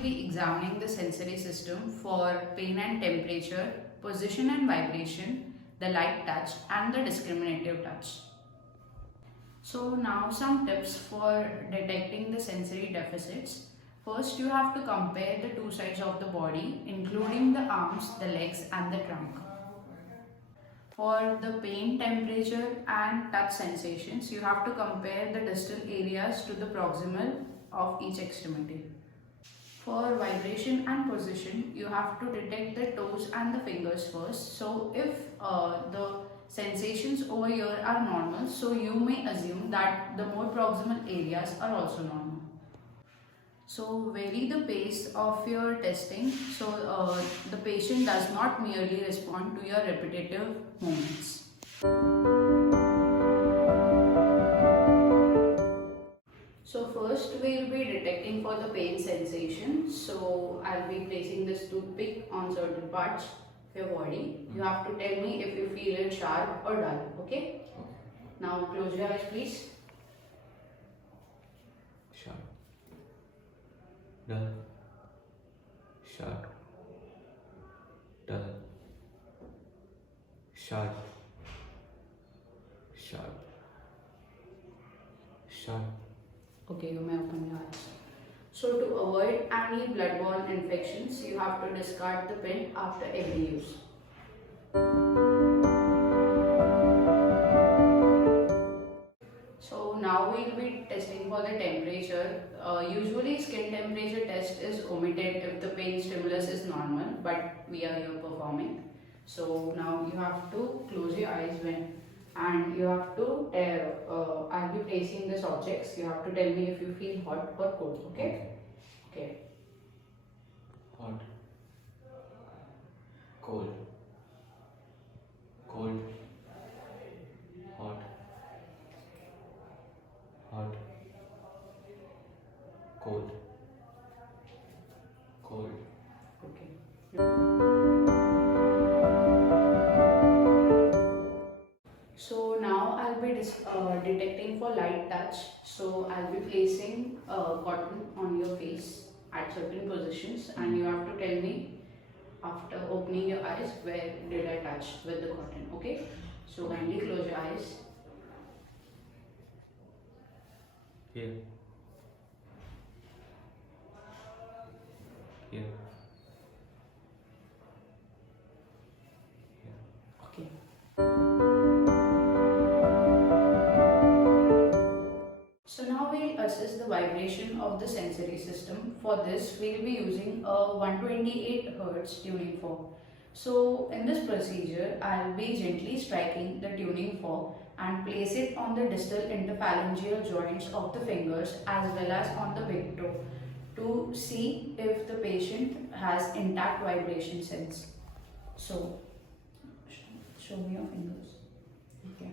will be examining the sensory system for pain and temperature, position and vibration, the light touch and the discriminative touch. So now some tips for detecting the sensory deficits. First, you have to compare the two sides of the body, including the arms, the legs and the trunk. For the pain, temperature and touch sensations, you have to compare the distal areas to the proximal of each extremity. For vibration and position, you have to detect the toes and the fingers first. So if the sensations over here are normal, so you may assume that the more proximal areas are also normal. So vary the pace of your testing so the patient does not merely respond to your repetitive movements. So first we will be detecting for the pain sensation. So I'll be placing this toothpick on certain parts of your body. You have to tell me if you feel it sharp or dull, okay? Now close your eyes please. Sharp, dull, sharp, dull, sharp, sharp, sharp. Okay, you may open your eyes. So to avoid any bloodborne infections, you have to discard the pen after every use. So now we will be testing for the temperature. Usually skin temperature test is omitted if the pain stimulus is normal, but we are here performing. So now you have to close your eyes and you have to I'll be placing these objects. You have to tell me if you feel hot or cold, okay? Okay. Hot, cold, cold, hot, hot, cold, cold. Okay. So now I'll be detecting for light touch. So I'll be placing cotton on your face at certain positions and you have to tell me after opening your eyes where did I touch with the cotton, okay? So kindly close your eyes. Here, here, here. Okay. So now we'll assess the vibration of the sensory system. For this, we'll be using a 128 Hz tuning fork. So in this procedure, I'll be gently striking the tuning fork and place it on the distal interphalangeal joints of the fingers as well as on the big toe to see if the patient has intact vibration sense. So show me your fingers. Okay.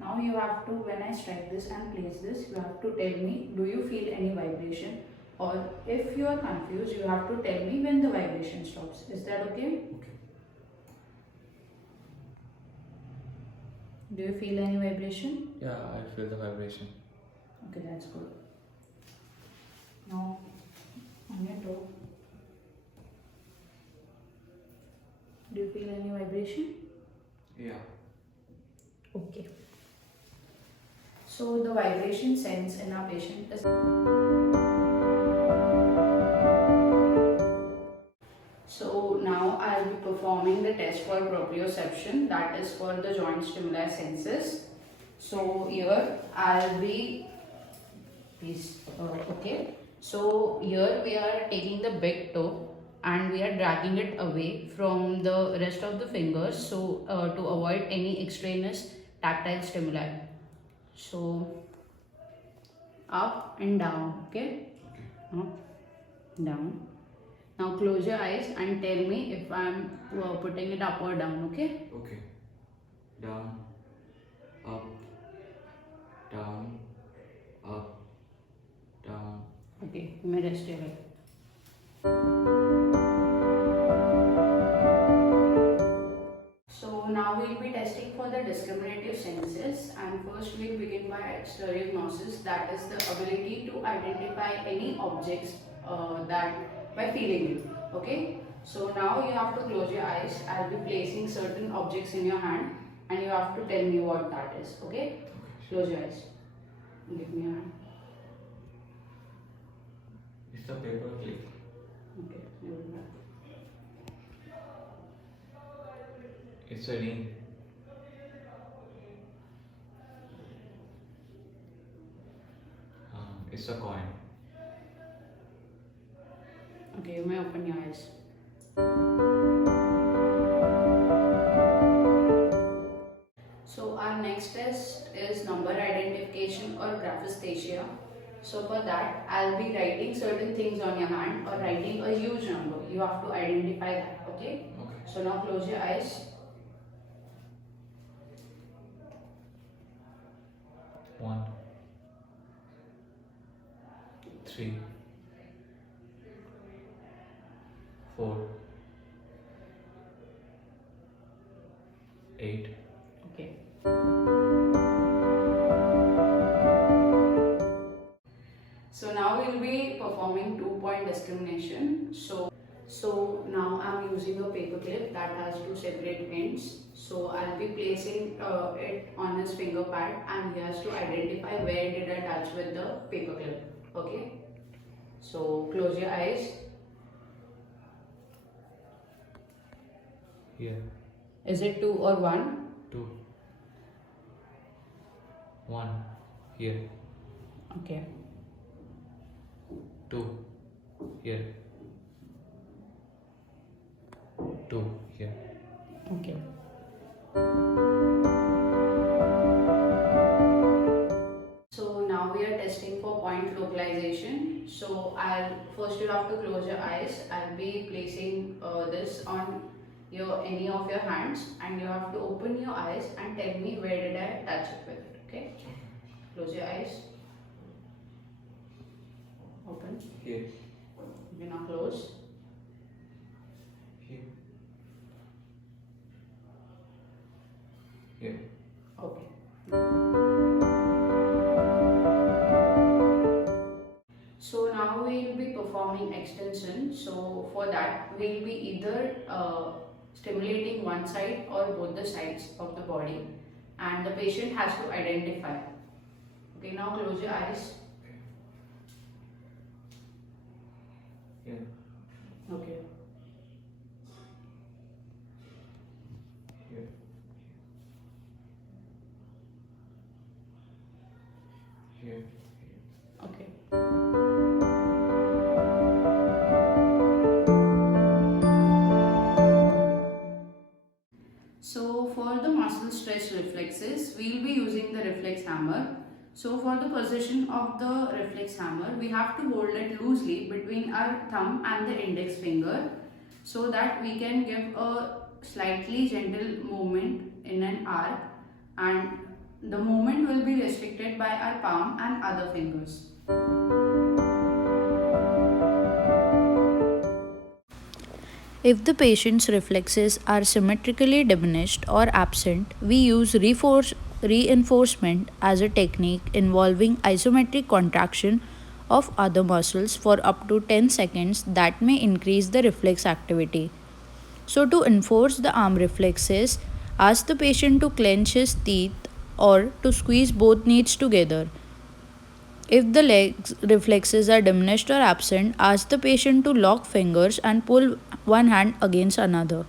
Now you have to, when I strike this and place this, you have to tell me, do you feel any vibration? Or if you are confused, you have to tell me when the vibration stops. Is that okay? Okay. Do you feel any vibration? Yeah, I feel the vibration. Okay, that's good. Now, on your toe. Do you feel any vibration? Yeah. Okay. So the vibration sense in our patient is. So now I'll be performing the test for proprioception, that is for the joint stimuli senses. So here I'll be, please, okay. So here we are taking the big toe and we are dragging it away from the rest of the fingers, so to avoid any extraneous tactile stimuli. So up and down, okay? Up, down. Now close your eyes and tell me if I'm putting it up or down, okay? Okay. Down, up, down, up, down. Okay, you may rest your head. So now we'll be testing for the discriminative senses, and first we'll begin by stereognosis, that is the ability to identify any objects that by feeling it. Okay. So now you have to close your eyes. I'll be placing certain objects in your hand, and you have to tell me what that is. Okay. Close your eyes. Give me your hand. It's a paper clip. Okay. You will back. It's a ring. It's a coin. Okay, you may open your eyes. So our next test is number identification or graphesthesia. So for that, I'll be writing certain things on your hand or writing a huge number. You have to identify that, okay? Okay. So now close your eyes. 1, 3, 4, 8. Okay. So now we'll be performing 2-point discrimination. So now I'm using a paper clip that has 2 separate ends. So I'll be placing it on his finger pad, and he has to identify where did I touch with the paper clip. Okay. So close your eyes. Here. Is it 2 or 1? 2. 1. Here. Okay. 2. Here. 2. Here. Okay. So now we are testing for point localization. So first you have to close your eyes. I'll be placing this on any of your hands, and you have to open your eyes and tell me where did I touch it with it. Okay. Close your eyes. Open. Here. You now close. Here. Here. Okay. So now we will be performing extension. So for that we will be either stimulating one side or both the sides of the body, and the patient has to identify. Okay, now close your eyes. Here. Okay. Here. Here. Okay. So for the muscle stretch reflexes, we will be using the reflex hammer. So for the position of the reflex hammer, we have to hold it loosely between our thumb and the index finger, so that we can give a slightly gentle movement in an arc, and the movement will be restricted by our palm and other fingers. If the patient's reflexes are symmetrically diminished or absent, we use reinforcement as a technique involving isometric contraction of other muscles for up to 10 seconds that may increase the reflex activity. So, to enforce the arm reflexes, ask the patient to clench his teeth or to squeeze both knees together. If the legs reflexes are diminished or absent, ask the patient to lock fingers and pull one hand against another.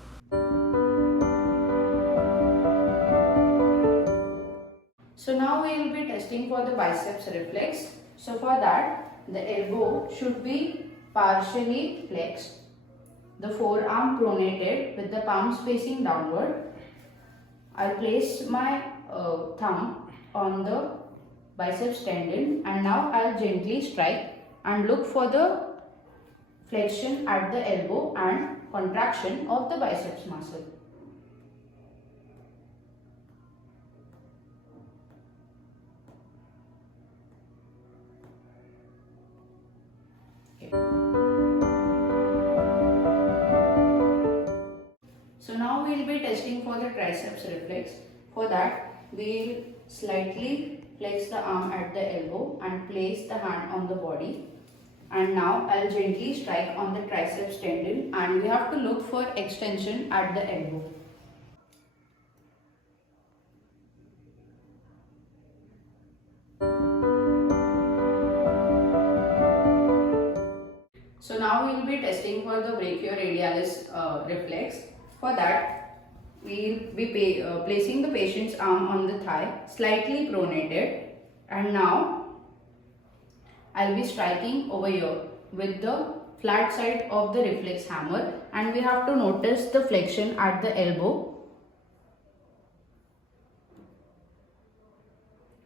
So now we will be testing for the biceps reflex. So for that, the elbow should be partially flexed, the forearm pronated with the palms facing downward. I'll place my thumb on the biceps tendon, and now I'll gently strike and look for the flexion at the elbow and contraction of the biceps muscle. Okay. So now we will be testing for the triceps reflex. For that, we will slightly flex the arm at the elbow and place the hand on the body. And now I'll gently strike on the triceps tendon, and we have to look for extension at the elbow. So now we will be testing for the brachioradialis reflex. For that, we will be placing the patient's arm on the thigh, slightly pronated, and now I'll be striking over here with the flat side of the reflex hammer, and we have to notice the flexion at the elbow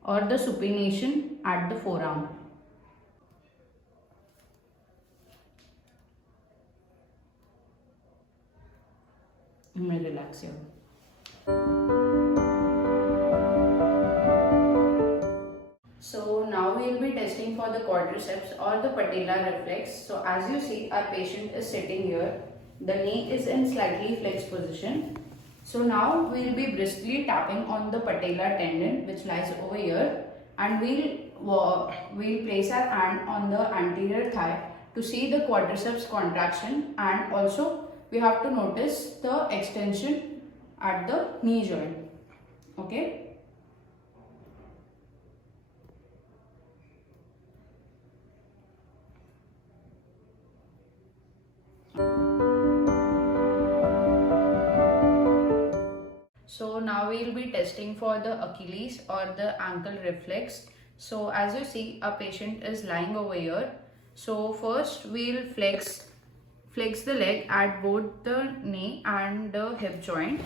or the supination at the forearm. You may relax here. So now we will be testing for the quadriceps or the patellar reflex. So as you see, our patient is sitting here. The knee is in slightly flexed position. So now we will be briskly tapping on the patellar tendon which lies over here, and we'll place our hand on the anterior thigh to see the quadriceps contraction, and also we have to notice the extension at the knee joint. Okay. So now we will be testing for the Achilles or the ankle reflex. So as you see, our patient is lying over here. So first we will flex the leg at both the knee and the hip joint,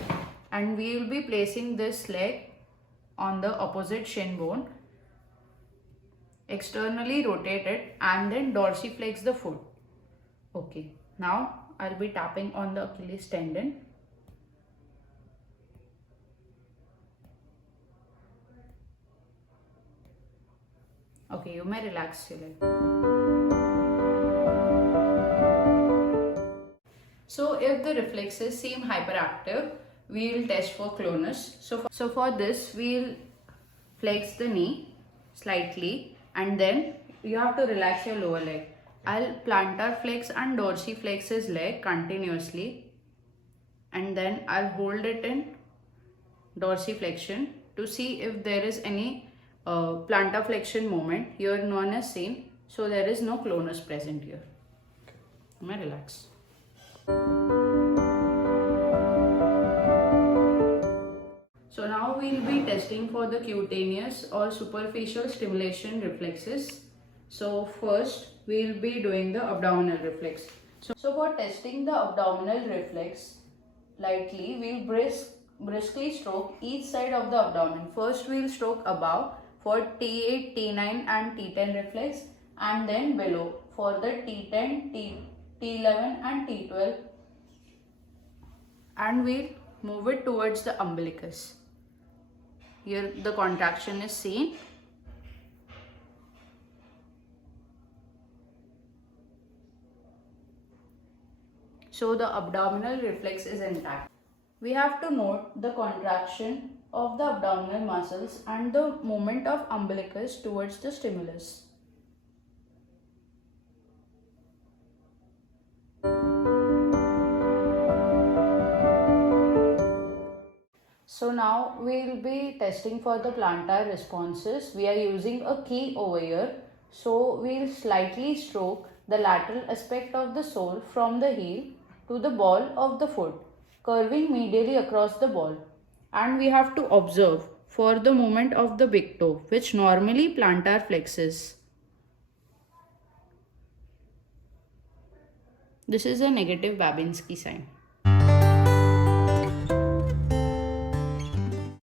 and we will be placing this leg on the opposite shin bone, externally rotate it, and then dorsiflex the foot. Okay, now I'll be tapping on the Achilles tendon. Okay, you may relax your leg. So if the reflexes seem hyperactive, we will test for clonus. So for this, we will flex the knee slightly, and then you have to relax your lower leg. I'll plantar flex and dorsiflex his leg continuously, and then I'll hold it in dorsiflexion to see if there is any plantar flexion movement. Here none is seen, so there is no clonus present here. You may relax. So now we will be testing for the cutaneous or superficial stimulation reflexes. So first we will be doing the abdominal reflex. So for testing the abdominal reflex, lightly we will briskly stroke each side of the abdomen. First we will stroke above for T8, T9 and T10 reflex, and then below for the T10, T11 and T12, and we'll move it towards the umbilicus. Here the contraction is seen. So the abdominal reflex is intact. We have to note the contraction of the abdominal muscles and the movement of umbilicus towards the stimulus. So now we will be testing for the plantar responses. We are using a key over here. So we will slightly stroke the lateral aspect of the sole from the heel to the ball of the foot, curving medially across the ball. And we have to observe for the movement of the big toe, which normally plantar flexes. This is a negative Babinski sign.